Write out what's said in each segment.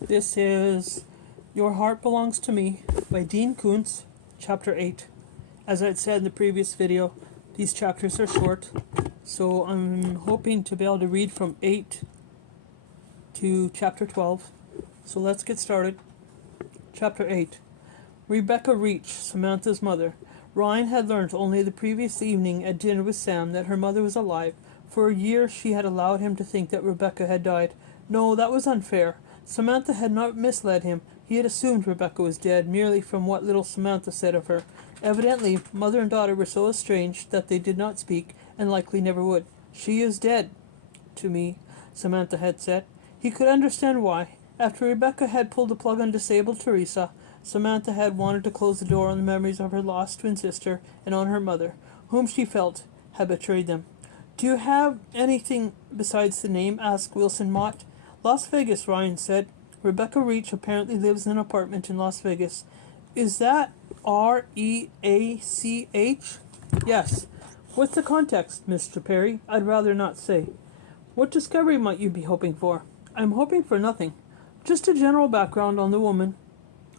This is Your Heart Belongs to Me by Dean Koontz, Chapter 8. As I said in the previous video, these chapters are short, so I'm hoping to be able to read from 8 to Chapter 12. So let's get started. Chapter 8. Rebecca Reach, Samantha's mother. Ryan had learned only the previous evening at dinner with Sam that her mother was alive. For a year she had allowed him to think that Rebecca had died. No, that was unfair. Samantha had not misled him. He had assumed Rebecca was dead merely from what little Samantha said of her. Evidently, mother and daughter were so estranged that they did not speak, and likely never would. "She is dead, to me," Samantha had said. He could understand why. After Rebecca had pulled the plug on disabled Teresa, Samantha had wanted to close the door on the memories of her lost twin sister and on her mother, whom she felt had betrayed them. "Do you have anything besides the name?" asked Wilson Mott. "Las Vegas," Ryan said. "Rebecca Reach apparently lives in an apartment in Las Vegas." "Is that Reach?" "Yes." "What's the context, Mr. Perry?" "I'd rather not say." "What discovery might you be hoping for?" "I'm hoping for nothing. Just a general background on the woman,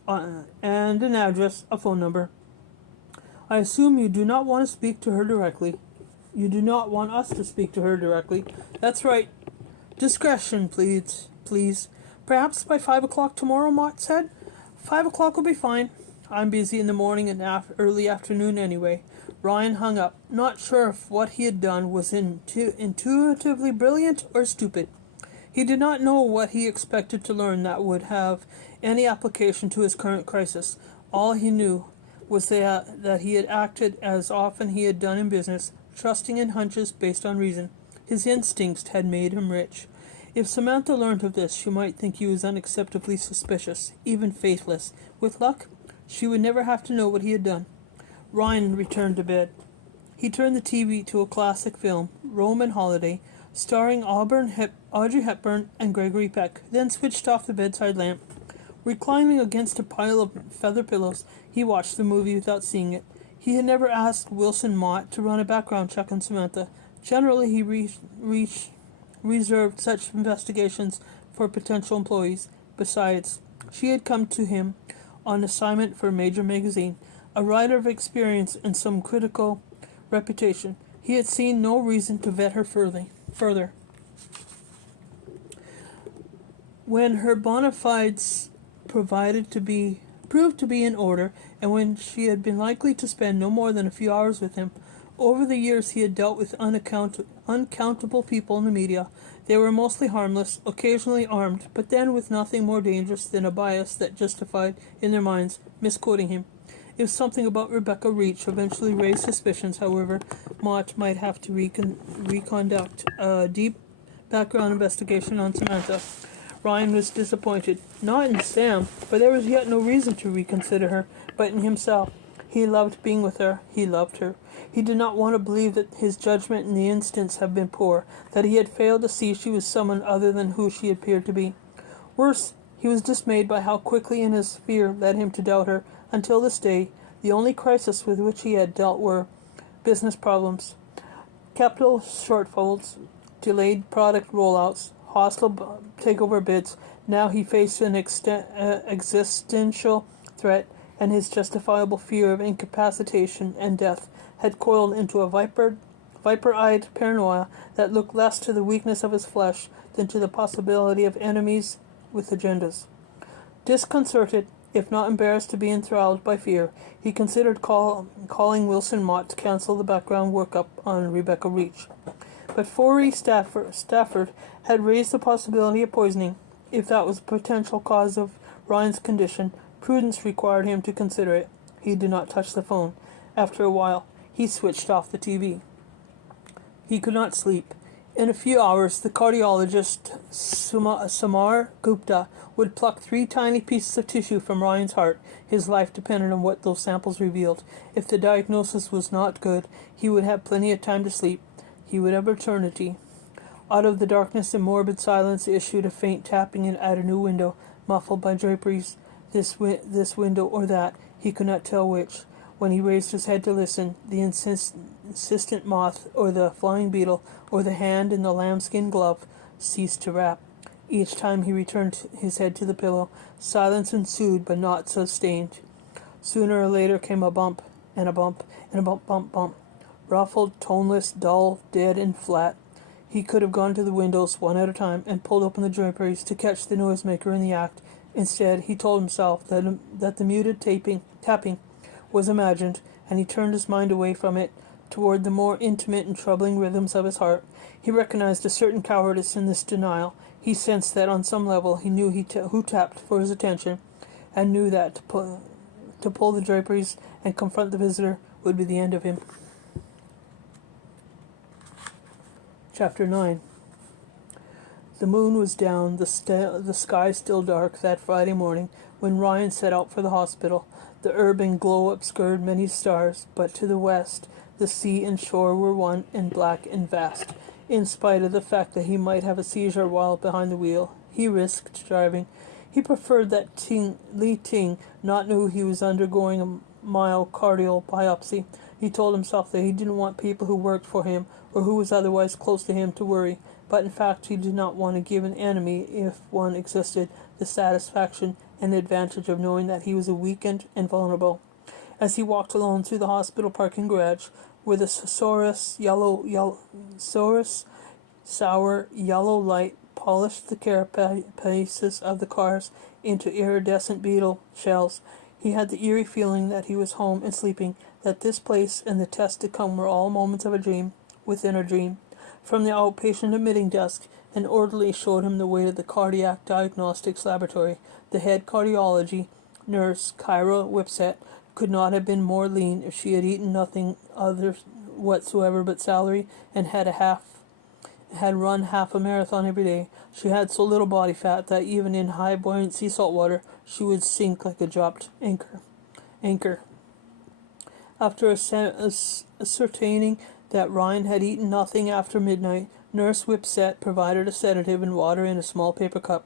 and an address, a phone number." "I assume you do not want to speak to her directly." "You do not want us to speak to her directly." "That's right. Discretion, please. Perhaps by 5 o'clock tomorrow," Mott said. 5 o'clock will be fine. I'm busy in the morning and early afternoon anyway. Ryan hung up, not sure if what he had done was intuitively brilliant or stupid. He did not know what he expected to learn that would have any application to his current crisis. All he knew was that he had acted as often he had done in business, trusting in hunches based on reason. His instincts had made him rich. If Samantha learned of this, she might think he was unacceptably suspicious, even faithless. With luck, she would never have to know what he had done. Ryan returned to bed. He turned the TV to a classic film, Roman Holiday, starring Audrey Hepburn and Gregory Peck, then switched off the bedside lamp. Reclining against a pile of feather pillows, he watched the movie without seeing it. He had never asked Wilson Mott to run a background check on Samantha. Generally, he reserved such investigations for potential employees. Besides, she had come to him on assignment for a major magazine, a writer of experience and some critical reputation. He had seen no reason to vet her further. When her bona fides proved to be in order, and when she had been likely to spend no more than a few hours with him. Over the years he had dealt with uncountable people in the media. They were mostly harmless, occasionally armed, but then with nothing more dangerous than a bias that justified, in their minds, misquoting him. If something about Rebecca Reach eventually raised suspicions, however, Mott might have to reconduct a deep background investigation on Samantha. Ryan was disappointed, not in Sam, for there was yet no reason to reconsider her, but in himself. He loved being with her. He loved her. He did not want to believe that his judgment in the instance had been poor, that he had failed to see she was someone other than who she appeared to be. Worse, he was dismayed by how quickly in his fear led him to doubt her. Until this day, the only crisis with which he had dealt were business problems, capital shortfalls, delayed product rollouts, hostile takeover bids. Now he faced an existential threat, and his justifiable fear of incapacitation and death had coiled into a viper-eyed paranoia that looked less to the weakness of his flesh than to the possibility of enemies with agendas. Disconcerted, if not embarrassed to be enthralled by fear, he considered calling Wilson Mott to cancel the background workup on Rebecca Reach. But Forey Stafford had raised the possibility of poisoning. If that was a potential cause of Ryan's condition, prudence required him to consider it. He did not touch the phone. After a while, he switched off the TV. He could not sleep. In a few hours, the cardiologist, Samar Gupta, would pluck 3 tiny pieces of tissue from Ryan's heart. His life depended on what those samples revealed. If the diagnosis was not good, he would have plenty of time to sleep. He would have eternity. Out of the darkness and morbid silence issued a faint tapping at a new window, muffled by draperies. This window or that, he could not tell which. When he raised his head to listen, the insistent moth or the flying beetle or the hand in the lambskin glove ceased to rap. Each time he returned his head to the pillow, silence ensued, but not sustained. Sooner or later came a bump, and a bump, and a bump, bump, bump. Ruffled, toneless, dull, dead, and flat. He could have gone to the windows, one at a time, and pulled open the draperies to catch the noisemaker in the act. Instead, he told himself that the muted tapping was imagined, and he turned his mind away from it toward the more intimate and troubling rhythms of his heart. He recognized a certain cowardice in this denial. He sensed that on some level he knew who tapped for his attention, and knew that to pull the draperies and confront the visitor would be the end of him. Chapter 9. The moon was down, the sky still dark that Friday morning when Ryan set out for the hospital. The urban glow obscured many stars, but to the west the sea and shore were one and black and vast. In spite of the fact that he might have a seizure while behind the wheel, he risked driving. He preferred that Li Ting not know he was undergoing a myocardial biopsy. He told himself that he didn't want people who worked for him or who was otherwise close to him to worry, but in fact he did not want to give an enemy, if one existed, the satisfaction and advantage of knowing that he was weakened and vulnerable. As he walked alone through the hospital parking garage, where the sour yellow light polished the carapaces of the cars into iridescent beetle shells, he had the eerie feeling that he was home and sleeping, that this place and the test to come were all moments of a dream within a dream. From the outpatient admitting desk, an orderly showed him the way to the cardiac diagnostics laboratory. The head cardiology nurse, Kyra Whipset, could not have been more lean if she had eaten nothing other whatsoever but celery and had run half a marathon every day. She had so little body fat that even in high buoyancy salt water she would sink like a dropped anchor. After ascertaining that Ryan had eaten nothing after midnight, Nurse Whipset provided a sedative and water in a small paper cup.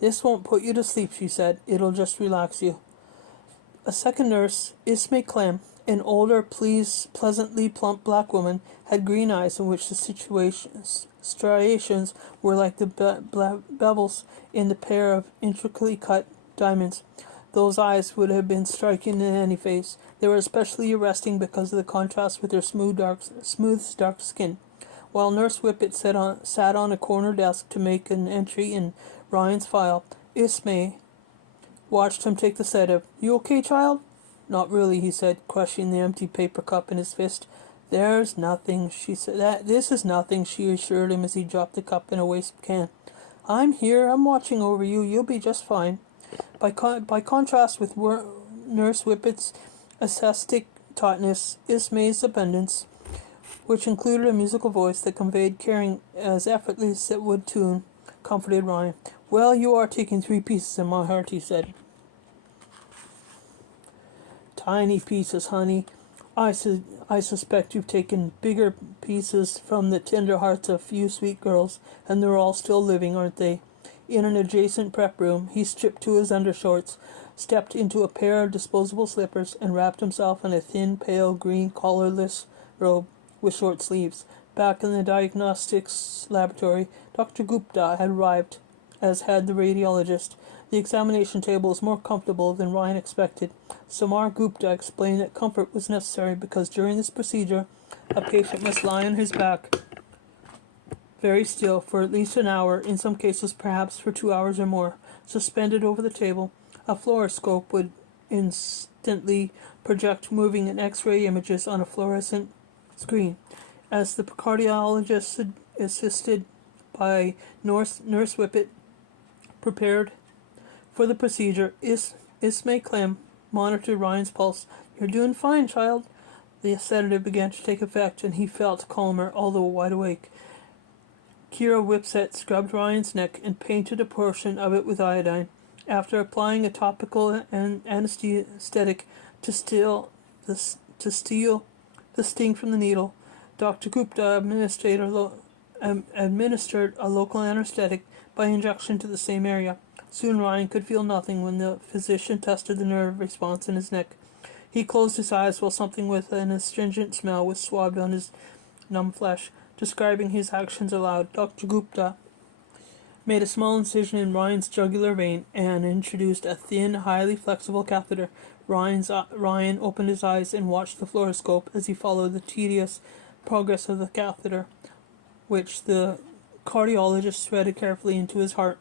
"This won't put you to sleep," she said. "It'll just relax you." A second nurse, Ismay Clem, an older, pleasantly plump black woman, had green eyes in which the striations were like the bevels in the pair of intricately cut diamonds. Those eyes would have been striking in any face. They were especially arresting because of the contrast with their smooth, dark skin. While Nurse Whippet sat on a corner desk to make an entry in Ryan's file, Ismay watched him take the sedative. "You okay, child?" "Not really," he said, crushing the empty paper cup in his fist. "There's nothing," she said. "This is nothing," she assured him as he dropped the cup in a waste can. "I'm here. I'm watching over you. You'll be just fine." By contrast with Nurse Whippet's ascetic tautness, Ismay's abundance, which included a musical voice that conveyed caring as effortlessly as it would tune, comforted Ryan. "Well, you are taking 3 pieces in my heart," he said. "Tiny pieces, honey. I suspect you've taken bigger pieces from the tender hearts of few sweet girls, and they're all still living, aren't they?" In an adjacent prep room, he stripped to his undershorts, stepped into a pair of disposable slippers, and wrapped himself in a thin, pale green collarless robe with short sleeves. Back in the diagnostics laboratory, Dr. Gupta had arrived, as had the radiologist. The examination table was more comfortable than Ryan expected. Samar Gupta explained that comfort was necessary because during this procedure, a patient must lie on his back very still for at least an hour, in some cases perhaps for 2 hours or more. Suspended over the table, a fluoroscope would instantly project moving and X-ray images on a fluorescent screen. As the cardiologist, assisted by Nurse Whippet, prepared for the procedure, Ismay Clem monitored Ryan's pulse. "You're doing fine, child." The sedative began to take effect, and he felt calmer, although wide awake. Kyra Whipset scrubbed Ryan's neck and painted a portion of it with iodine. After applying a topical anesthetic to steal the sting from the needle, Dr. Gupta administered a local anesthetic by injection to the same area. Soon Ryan could feel nothing when the physician tested the nerve response in his neck. He closed his eyes while something with an astringent smell was swabbed on his numb flesh. Describing his actions aloud, Dr. Gupta made a small incision in Ryan's jugular vein, and introduced a thin, highly flexible catheter. Ryan opened his eyes and watched the fluoroscope as he followed the tedious progress of the catheter, which the cardiologist threaded carefully into his heart,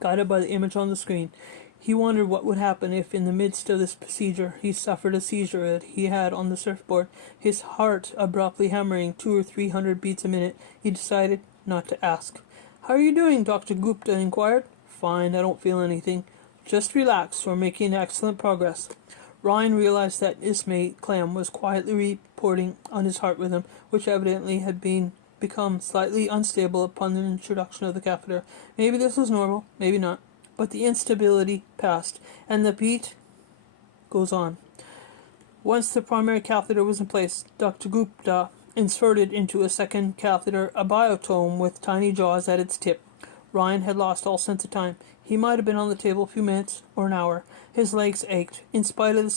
guided by the image on the screen. He wondered what would happen if, in the midst of this procedure, he suffered a seizure that he had on the surfboard, his heart abruptly hammering 200 or 300 beats a minute. He decided not to ask. "How are you doing?" Dr. Gupta inquired. "Fine, I don't feel anything." "Just relax, we're making excellent progress." Ryan realized that Ismay Clem was quietly reporting on his heart rhythm, which evidently had become slightly unstable upon the introduction of the catheter. Maybe this was normal, maybe not, but the instability passed, and the beat goes on. Once the primary catheter was in place, Dr. Gupta inserted into a second catheter a biotome with tiny jaws at its tip. Ryan had lost all sense of time. He might have been on the table a few minutes or an hour. His legs ached. In spite of the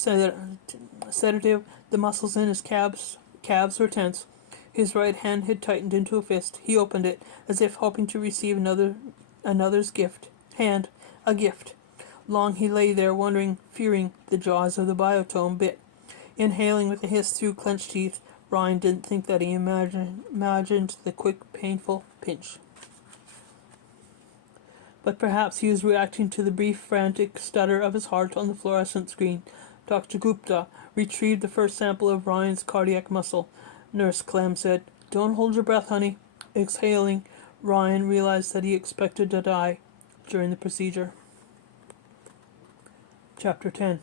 sedative, the muscles in his calves were tense. His right hand had tightened into a fist. He opened it, as if hoping to receive another's a gift. Long he lay there, wondering, fearing the jaws of the biotome bit. Inhaling with a hiss through clenched teeth, Ryan didn't think that he imagined the quick, painful pinch. But perhaps he was reacting to the brief, frantic stutter of his heart on the fluorescent screen. Dr. Gupta retrieved the first sample of Ryan's cardiac muscle. Nurse Clem said, "Don't hold your breath, honey." Exhaling, Ryan realized that he expected to die during the procedure. Chapter 10.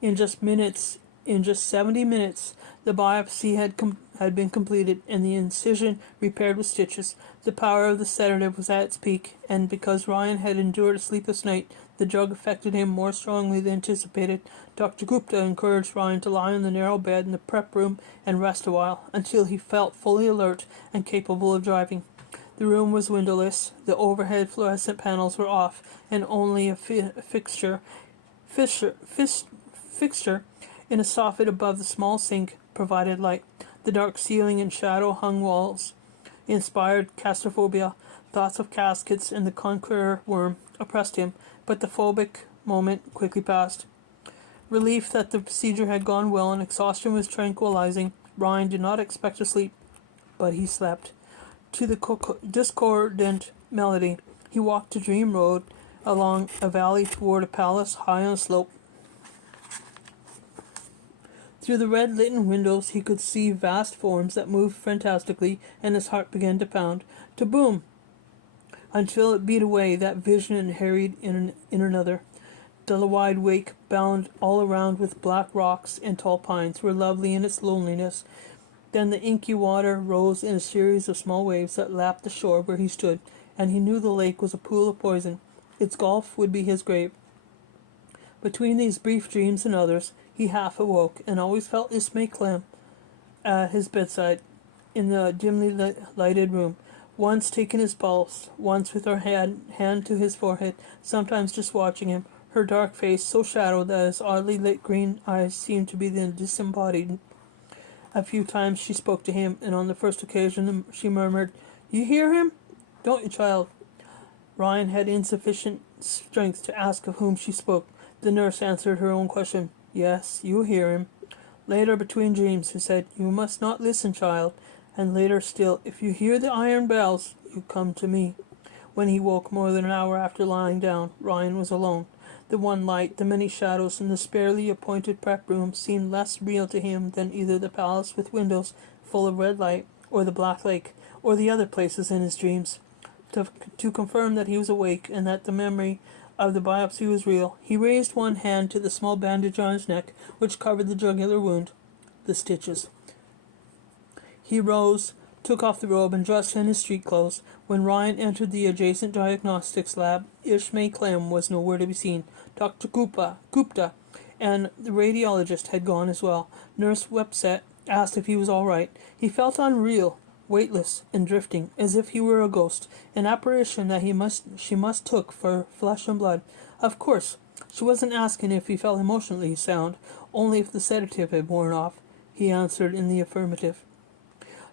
In just 70 minutes, the biopsy had been completed and the incision repaired with stitches. The power of the sedative was at its peak, and because Ryan had endured a sleepless night, the drug affected him more strongly than anticipated. Dr. Gupta encouraged Ryan to lie on the narrow bed in the prep room and rest a while, until he felt fully alert and capable of driving. The room was windowless, the overhead fluorescent panels were off, and only a fixture in a soffit above the small sink provided light. The dark ceiling and shadow-hung walls inspired claustrophobia. Thoughts of caskets and the conqueror worm oppressed him, but the phobic moment quickly passed. Relief that the procedure had gone well and exhaustion was tranquilizing. Ryan did not expect to sleep, but he slept. To the discordant melody, he walked to Dream Road along a valley toward a palace high on a slope. Through the red-lit windows he could see vast forms that moved fantastically, and his heart began to pound. To boom! Until it beat away that vision and harried in another. The wide wake, bound all around with black rocks and tall pines, were lovely in its loneliness. Then the inky water rose in a series of small waves that lapped the shore where he stood, and he knew the lake was a pool of poison. Its gulf would be his grave. Between these brief dreams and others, he half awoke, and always felt Ismay Clem at his bedside in the dimly lighted room, once taking his pulse, once with her hand to his forehead, sometimes just watching him, her dark face so shadowed that his oddly lit green eyes seemed to be the disembodied. A few times she spoke to him, and on the first occasion she murmured, "You hear him? Don't you, child?" Ryan had insufficient strength to ask of whom she spoke. The nurse answered her own question. "Yes, you hear him." Later, between dreams, he said, "You must not listen, child." And later still, "If you hear the iron bells, you come to me." When he woke more than an hour after lying down, Ryan was alone. The one light, the many shadows in the sparely appointed prep room seemed less real to him than either the palace with windows full of red light, or the black lake, or the other places in his dreams. To confirm that he was awake and that the memory of the biopsy was real, he raised one hand to the small bandage on his neck, which covered the jugular wound, the stitches. He rose, took off the robe, and dressed in his street clothes. When Ryan entered the adjacent diagnostics lab, Ismay Clem was nowhere to be seen. Dr. Gupta and the radiologist had gone as well. Nurse Webset asked if he was all right. He felt unreal, weightless, and drifting, as if he were a ghost, an apparition that she must took for flesh and blood. Of course, she wasn't asking if he felt emotionally sound, only if the sedative had worn off. He answered in the affirmative.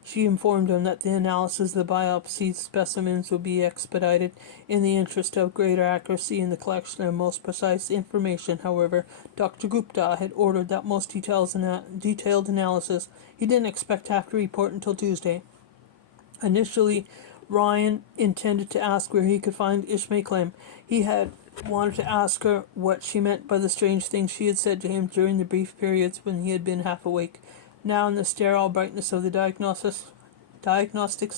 She informed him that the analysis of the biopsy specimens would be expedited in the interest of greater accuracy in the collection of most precise information. However, Dr. Gupta had ordered that most detailed analysis he didn't expect to have to report until Tuesday. Initially, Ryan intended to ask where he could find Ishmael. He had wanted to ask her what she meant by the strange things she had said to him during the brief periods when he had been half awake. Now, in the sterile brightness of the diagnostics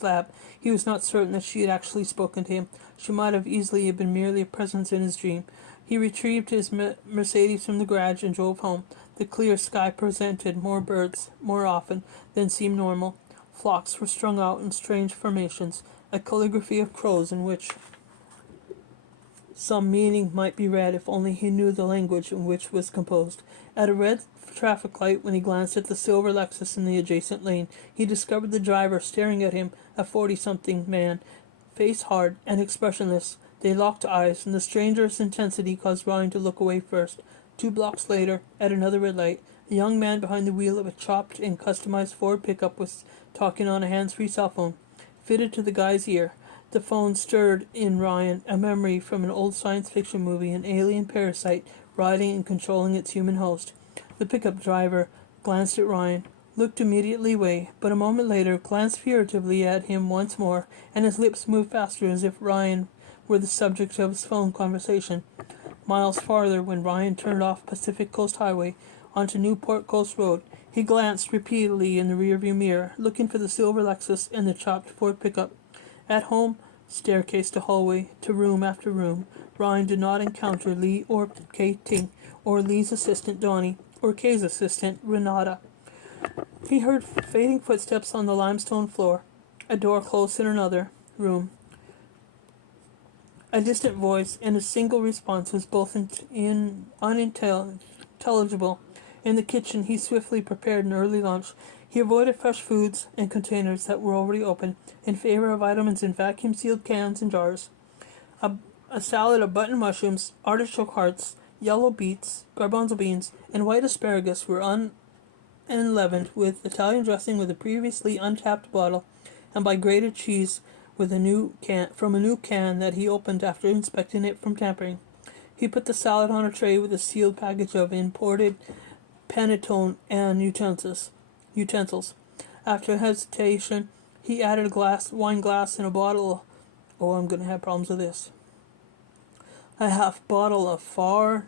lab, he was not certain that she had actually spoken to him. She might have easily been merely a presence in his dream. He retrieved his Mercedes from the garage and drove home. The clear sky presented more birds more often than seemed normal. Flocks were strung out in strange formations, a calligraphy of crows in which some meaning might be read if only he knew the language in which was composed. At a red traffic light, when he glanced at the silver Lexus in the adjacent lane, he discovered the driver staring at him, a 40-something man, face hard and expressionless. They locked eyes, and the stranger's intensity caused Ryan to look away first. 2 blocks later, at another red light, a young man behind the wheel of a chopped and customized Ford pickup was talking on a hands-free cell phone, fitted to the guy's ear. The phone stirred in Ryan a memory from an old science fiction movie, an alien parasite riding and controlling its human host. The pickup driver glanced at Ryan, looked immediately away, but a moment later glanced furtively at him once more, and his lips moved faster as if Ryan were the subject of his phone conversation. Miles farther, when Ryan turned off Pacific Coast Highway onto Newport Coast Road, he glanced repeatedly in the rearview mirror, looking for the silver Lexus and the chopped Ford pickup. At home, staircase to hallway, to room after room, Ryan did not encounter Lee or Katie, or Lee's assistant Donnie, or Kay's assistant Renata. He heard fading footsteps on the limestone floor, a door closed in another room. A distant voice, and a single response was both unintelligible. In the kitchen, he swiftly prepared an early lunch. He avoided fresh foods and containers that were already open, in favor of vitamins in vacuum-sealed cans and jars. A salad of button mushrooms, artichoke hearts, yellow beets, garbanzo beans, and white asparagus were unleavened with Italian dressing with a previously untapped bottle, and by grated cheese with a new can that he opened after inspecting it from tampering. He put the salad on a tray with a sealed package of imported panettone and utensils. After hesitation, he added a wine glass and a bottle. Oh, I'm going to have problems with this. A half bottle of Far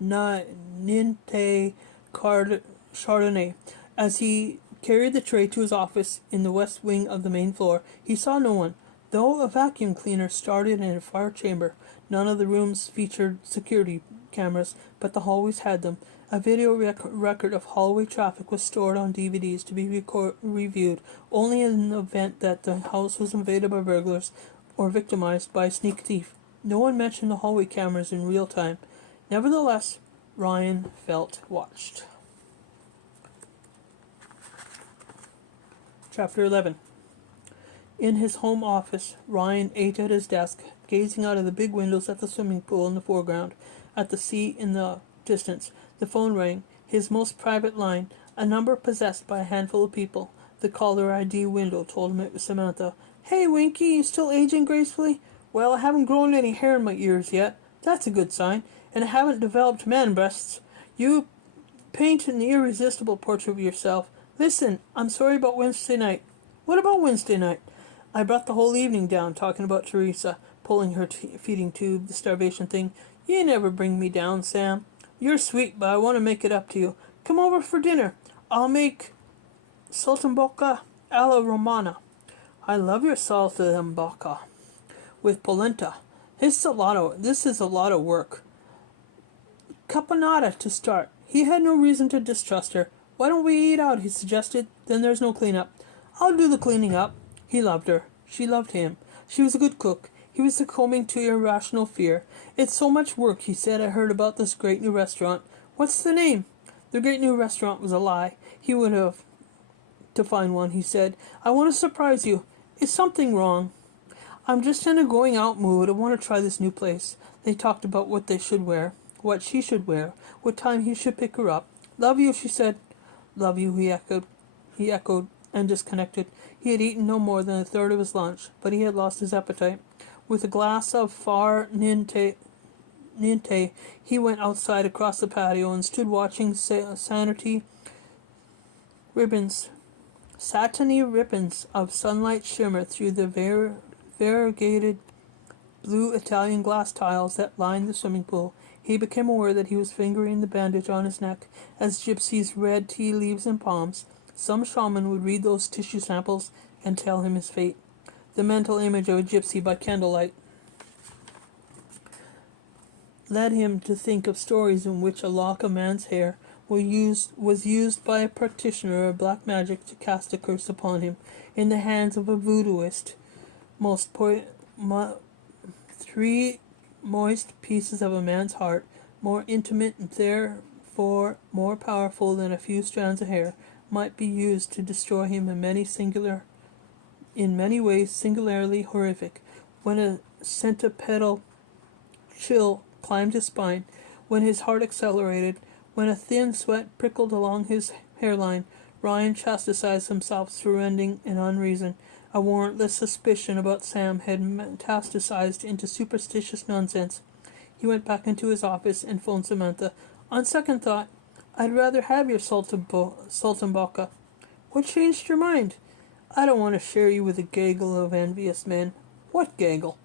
Ninte Chardonnay. As he carried the tray to his office in the west wing of the main floor, he saw no one, though a vacuum cleaner started in a far chamber. None of the rooms featured security cameras, but the hallways had them. A video record of hallway traffic was stored on DVDs to be reviewed only in the event that the house was invaded by burglars or victimized by a sneak thief. No one mentioned the hallway cameras in real time. Nevertheless, Ryan felt watched. Chapter 11. In his home office, Ryan ate at his desk, gazing out of the big windows at the swimming pool in the foreground, at the sea in the distance. The phone rang, his most private line, a number possessed by a handful of people. The caller ID window told him it was Samantha. "Hey, Winky, you still aging gracefully?" "Well, I haven't grown any hair in my ears yet. That's a good sign. And I haven't developed man breasts. You paint an irresistible portrait of yourself. Listen, I'm sorry about Wednesday night." "What about Wednesday night?" "I brought the whole evening down talking about Teresa, pulling her feeding tube, the starvation thing. You never bring me down, Sam. You're sweet, but I want to make it up to you. Come over for dinner. I'll make saltimbocca alla romana." "I love your saltimbocca with polenta. This is a lot of work." "Caponata to start." He had no reason to distrust her. "Why don't we eat out?" he suggested. "Then there's no cleanup." "I'll do the cleaning up." He loved her. She loved him. She was a good cook. He was succumbing to irrational fear. "It's so much work," he said. "I heard about this great new restaurant." "What's the name?" The great new restaurant was a lie. He would have to find one, he said. "I want to surprise you. Is something wrong?" "I'm just in a going out mood. I want to try this new place." They talked about what they should wear, what she should wear, what time he should pick her up. "Love you," she said. "Love you," he echoed. and disconnected. He had eaten no more than a third of his lunch, but he had lost his appetite. With a glass of far Niente, he went outside across the patio and stood watching satiny ribbons of sunlight shimmer through the variegated blue Italian glass tiles that lined the swimming pool. He became aware that he was fingering the bandage on his neck as gypsies read tea leaves and palms. Some shaman would read those tissue samples and tell him his fate. The mental image of a gypsy by candlelight led him to think of stories in which a lock of man's hair was used by a practitioner of black magic to cast a curse upon him. In the hands of a voodooist, three moist pieces of a man's heart, more intimate and therefore more powerful than a few strands of hair, might be used to destroy him in many ways singularly horrific. When a centipedal chill climbed his spine, when his heart accelerated, when a thin sweat prickled along his hairline, Ryan chastised himself through ending and unreason. A warrantless suspicion about Sam had metastasized into superstitious nonsense. He went back into his office and phoned Samantha. On second thought, I'd rather have your Sultanbaka. What changed your mind? I don't want to share you with a gaggle of envious men. What gaggle?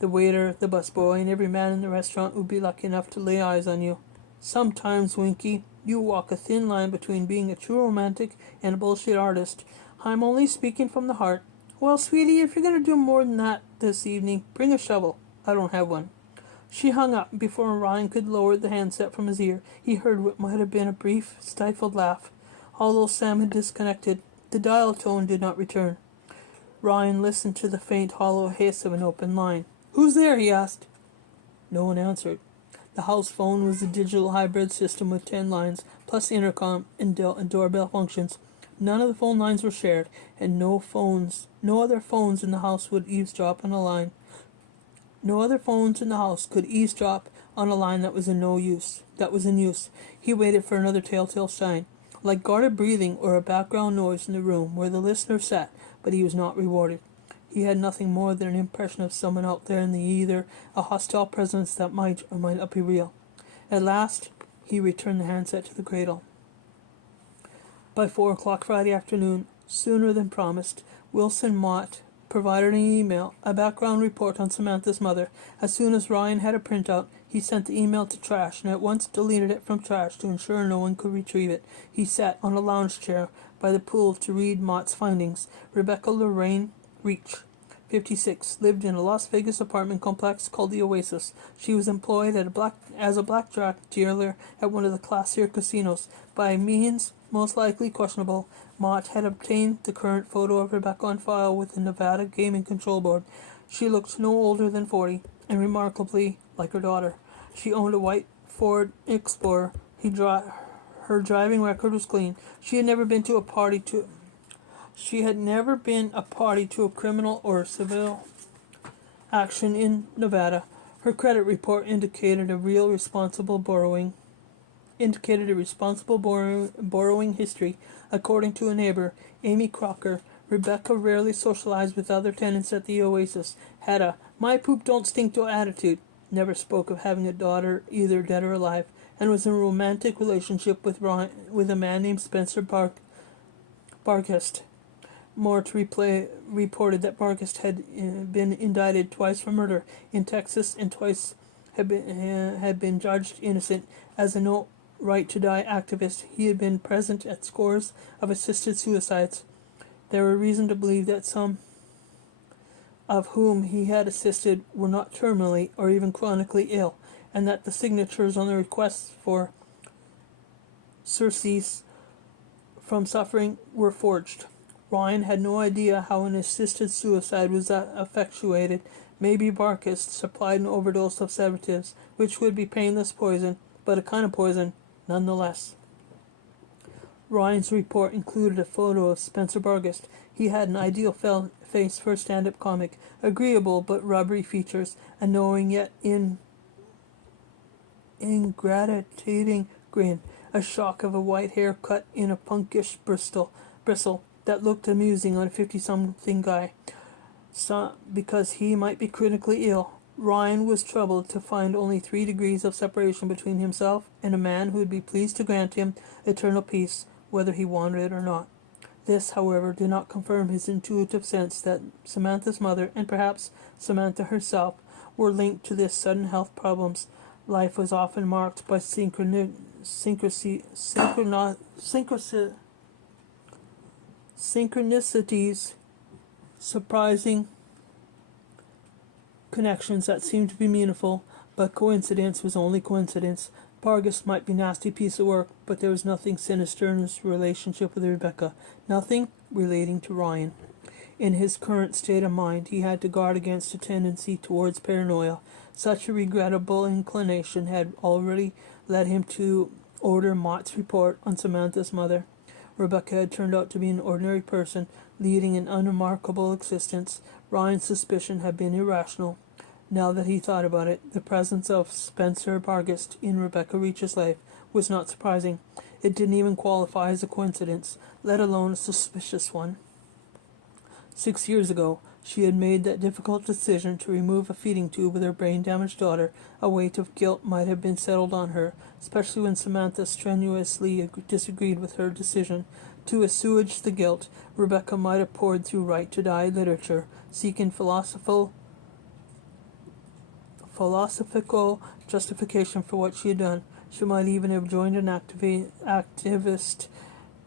The waiter, the busboy, and every man in the restaurant would be lucky enough to lay eyes on you. Sometimes, Winky, you walk a thin line between being a true romantic and a bullshit artist. I'm only speaking from the heart. Well, sweetie, if you're going to do more than that this evening, bring a shovel. I don't have one. She hung up before Ryan could lower the handset from his ear. He heard what might have been a brief, stifled laugh. Although Sam had disconnected, the dial tone did not return. Ryan listened to the faint, hollow hiss of an open line. Who's there? He asked. No one answered. The house phone was a digital hybrid system with 10 lines, plus intercom and doorbell functions. None of the phone lines were shared, and no other phones in the house would eavesdrop on a line. No other phones in the house could eavesdrop on a line that was in use. He waited for another telltale sign, like guarded breathing or a background noise in the room where the listener sat, but he was not rewarded. He had nothing more than an impression of someone out there in the ether, a hostile presence that might or might not be real. At last, he returned the handset to the cradle. By 4 o'clock Friday afternoon, sooner than promised, Wilson Mott provided an email, a background report on Samantha's mother. As soon as Ryan had a printout, he sent the email to trash and at once deleted it from trash to ensure no one could retrieve it. He sat on a lounge chair by the pool to read Mott's findings. Rebecca Lorraine Reach, 56, lived in a Las Vegas apartment complex called the Oasis. She was employed as a blackjack dealer at one of the classier casinos. By means most likely questionable, Mott had obtained the current photo of Rebecca on file with the Nevada Gaming Control Board. She looked no older than 40, and remarkably like her daughter. She owned a white Ford Explorer. Her driving record was clean. She had never been a party to a criminal or civil action in Nevada. Her credit report indicated a responsible borrowing history. According to a neighbor, Amy Crocker, Rebecca rarely socialized with other tenants at the Oasis, had a "my poop don't stink" attitude, never spoke of having a daughter either dead or alive, and was in a romantic relationship with a man named Spencer Barkest. Mort reported that Barkest had been indicted twice for murder in Texas and twice had been judged innocent. As a no right to die activist, he had been present at scores of assisted suicides. There were reason to believe that some of whom he had assisted were not terminally or even chronically ill, and that the signatures on the requests for surcease from suffering were forged. Ryan had no idea how an assisted suicide was effectuated. Maybe Barkest supplied an overdose of sedatives, which would be painless poison, but a kind of poison nonetheless. Ryan's report included a photo of Spencer Barkest. He had an ideal face for a stand-up comic, agreeable but rubbery features, a knowing yet ingratiating grin, a shock of a white hair cut in a punkish bristle, that looked amusing on a 50-something guy, because he might be critically ill. Ryan was troubled to find only 3 degrees of separation between himself and a man who would be pleased to grant him eternal peace, whether he wanted it or not. This, however, did not confirm his intuitive sense that Samantha's mother, and perhaps Samantha herself, were linked to this sudden health problems. Life was often marked by synchronicities, surprising connections that seemed to be meaningful, but coincidence was only coincidence. Vargas might be a nasty piece of work, but there was nothing sinister in his relationship with Rebecca, nothing relating to Ryan. In his current state of mind, he had to guard against a tendency towards paranoia. Such a regrettable inclination had already led him to order Mott's report on Samantha's mother. Rebecca had turned out to be an ordinary person, leading an unremarkable existence. Ryan's suspicion had been irrational. Now that he thought about it, the presence of Spencer Vargas in Rebecca Reach's life was not surprising. It didn't even qualify as a coincidence, let alone a suspicious one. 6 years ago, she had made that difficult decision to remove a feeding tube with her brain-damaged daughter. A weight of guilt might have been settled on her, especially when Samantha strenuously disagreed with her decision. To assuage the guilt, Rebecca might have poured through right-to-die literature, seeking philosophical justification for what she had done. She might even have joined an activist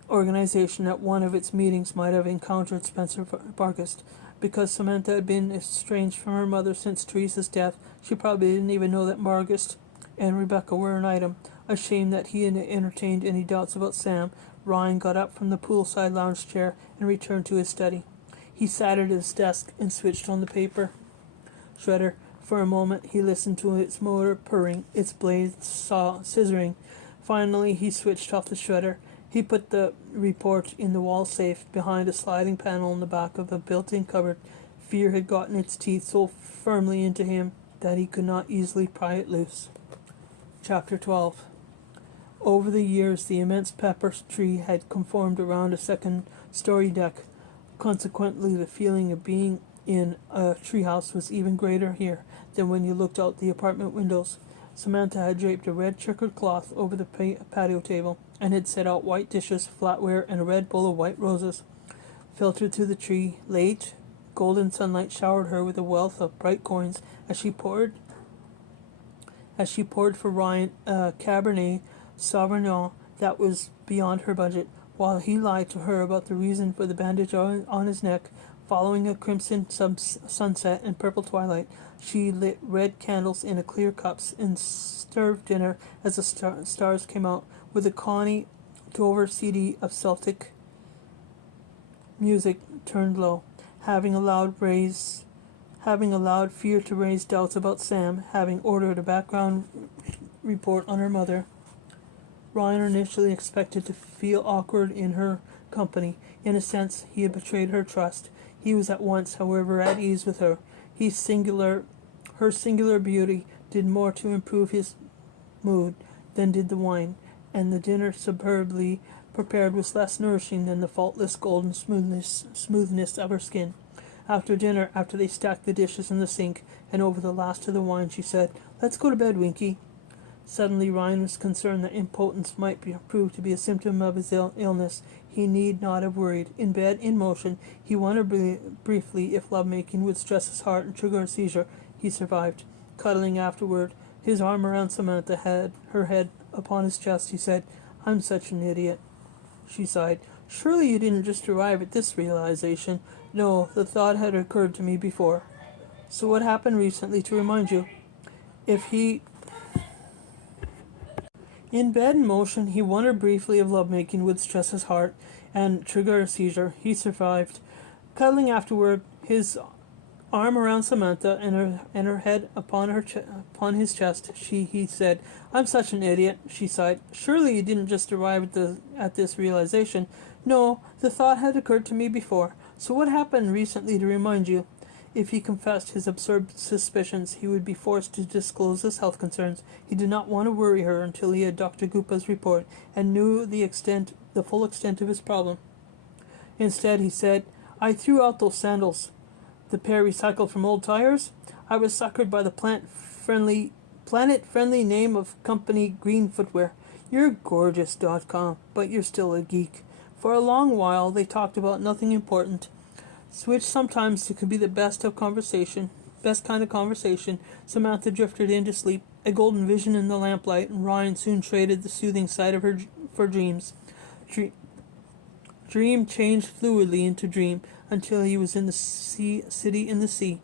organization. At one of its meetings might have encountered Spencer Vargas. Because Samantha had been estranged from her mother since Teresa's death, she probably didn't even know that Vargas and Rebecca were an item. Ashamed that he had entertained any doubts about Sam, Ryan got up from the poolside lounge chair and returned to his study. He sat at his desk and switched on the paper shredder. For a moment he listened to its motor purring, its blades scissoring. Finally he switched off the shredder. He put the report in the wall safe behind a sliding panel in the back of a built-in cupboard. Fear had gotten its teeth so firmly into him that he could not easily pry it loose. Chapter 12. Over the years, the immense pepper tree had conformed around a second-story deck. Consequently, the feeling of being in a treehouse was even greater here than when you looked out the apartment windows. Samantha had draped a red checkered cloth over the patio table and had set out white dishes, flatware, and a red bowl of white roses. Filtered through the tree, late, golden sunlight showered her with a wealth of bright coins as she poured for Ryan a Cabernet Sauvignon that was beyond her budget, while he lied to her about the reason for the bandage on his neck. Following a crimson sunset and purple twilight, she lit red candles in a clear cups and served dinner as the stars came out, with a Connie Dover CD of Celtic music turned low. Having allowed fear to raise doubts about Sam, having ordered a background report on her mother, Ryan initially expected to feel awkward in her company. In a sense, he had betrayed her trust. He was at once, however, at ease with her. Her singular beauty did more to improve his mood than did the wine, and the dinner superbly prepared was less nourishing than the faultless golden smoothness of her skin. After dinner, after they stacked the dishes in the sink, and over the last of the wine, she said, "Let's go to bed, Winky." Suddenly Ryan was concerned that impotence might prove to be a symptom of his illness. He need not have worried. In bed, in motion, he wondered briefly if lovemaking would stress his heart and trigger a seizure. He survived. Cuddling afterward, his arm around Samantha, had her head upon his chest, he said, "I'm such an idiot." She sighed. "Surely you didn't just arrive at this realization." "No, the thought had occurred to me before." "So what happened recently to remind you?" In bed in motion, he wondered briefly if lovemaking would stress his heart and trigger a seizure. He survived. Cuddling afterward, his arm around Samantha and her head upon his chest, he said, "I'm such an idiot." She sighed. "Surely you didn't just arrive at this realization." "No, the thought had occurred to me before." "So what happened recently to remind you?" If he confessed his absurd suspicions, he would be forced to disclose his health concerns. He did not want to worry her until he had Dr. Gupa's report and knew the full extent of his problem. Instead, he said, I threw out those sandals. The pair recycled from old tires? I was suckered by the planet-friendly name of company Green Footwear. You're gorgeous.com, but you're still a geek. For a long while, they talked about nothing important, which sometimes could be the best kind of conversation. Samantha drifted into sleep, a golden vision in the lamplight, and Ryan soon traded the soothing side of her for dreams. Dream changed fluidly into dream until he was in the city in the sea,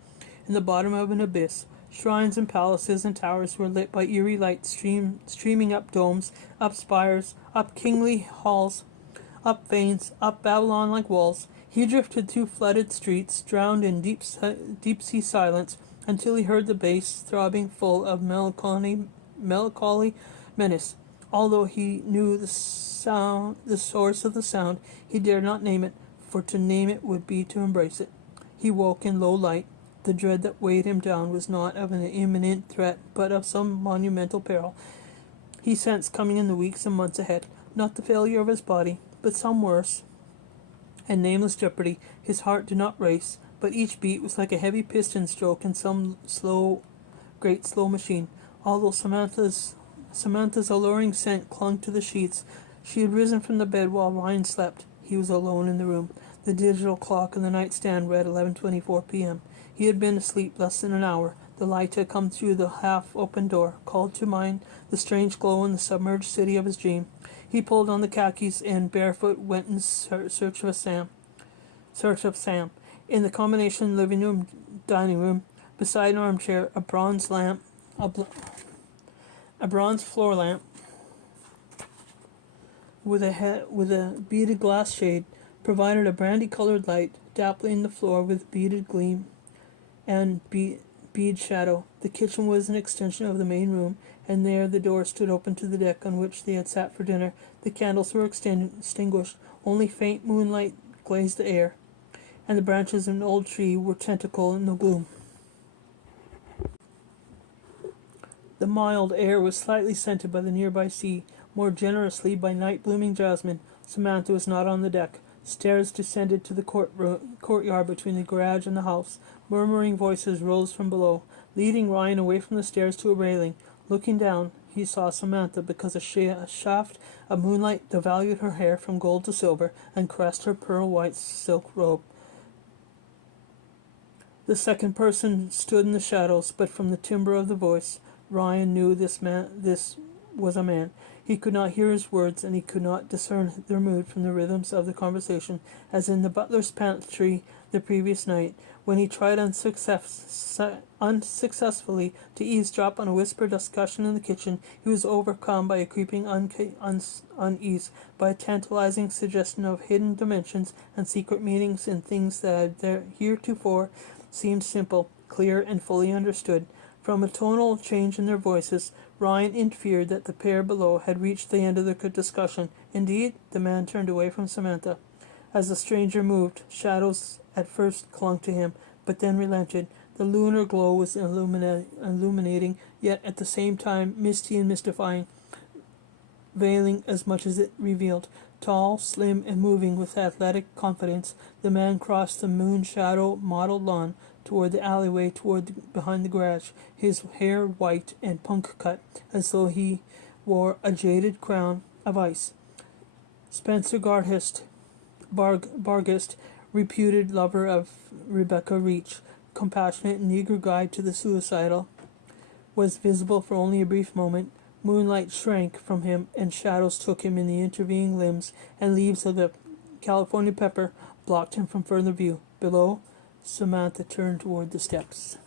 in the bottom of an abyss. Shrines and palaces and towers were lit by eerie lights streaming up domes, up spires, up kingly halls, up veins, up Babylon like walls. He drifted through flooded streets, drowned in deep-sea silence, until he heard the bass throbbing full of melancholy menace. Although he knew the source of the sound, he dared not name it, for to name it would be to embrace it. He woke in low light. The dread that weighed him down was not of an imminent threat, but of some monumental peril he sensed coming in the weeks and months ahead. Not the failure of his body, but some worse and nameless jeopardy. His heart did not race, but each beat was like a heavy piston stroke in some great slow machine. Although Samantha's alluring scent clung to the sheets, she had risen from the bed while Ryan slept. He was alone in the room. The digital clock on the nightstand read 11:24 p.m. He had been asleep less than an hour. The light had come through the half-open door, called to mind the strange glow in the submerged city of his dream. He pulled on the khakis and barefoot went in search of Sam. In the combination living room, dining room, beside an armchair, a bronze floor lamp with a beaded glass shade provided a brandy-colored light, dappling the floor with beaded gleam and bead shadow. The kitchen was an extension of the main room, and there the door stood open to the deck on which they had sat for dinner. The candles were extinguished. Only faint moonlight glazed the air, and the branches of an old tree were tentacle in the gloom. The mild air was slightly scented by the nearby sea, more generously by night-blooming jasmine. Samantha was not on the deck. Stairs descended to the courtyard between the garage and the house. Murmuring voices rose from below, leading Ryan away from the stairs to a railing. Looking down, he saw Samantha because a shaft of moonlight devalued her hair from gold to silver and caressed her pearl-white silk robe. The second person stood in the shadows, but from the timbre of the voice, Ryan knew this was a man. He could not hear his words, and he could not discern their mood from the rhythms of the conversation, as in the butler's pantry the previous night, when he tried unsuccessfully to eavesdrop on a whispered discussion in the kitchen. He was overcome by a creeping unease, by a tantalizing suggestion of hidden dimensions and secret meanings in things that had heretofore seemed simple, clear, and fully understood. From a tonal change in their voices, Ryan inferred that the pair below had reached the end of their discussion. Indeed, the man turned away from Samantha. As the stranger moved, shadows at first clung to him, but then relented. The lunar glow was illuminating, yet at the same time misty and mystifying, veiling as much as it revealed. Tall, slim, and moving with athletic confidence, the man crossed the moon-shadow-mottled lawn toward the alleyway behind the garage, his hair white and punk-cut, as though he wore a jaded crown of ice. Spencer Bargist, reputed lover of Rebecca Reach, compassionate and eager guide to the suicidal, was visible for only a brief moment. Moonlight shrank from him, and shadows took him in the intervening limbs, and leaves of the California pepper blocked him from further view. Below, Samantha turned toward the steps.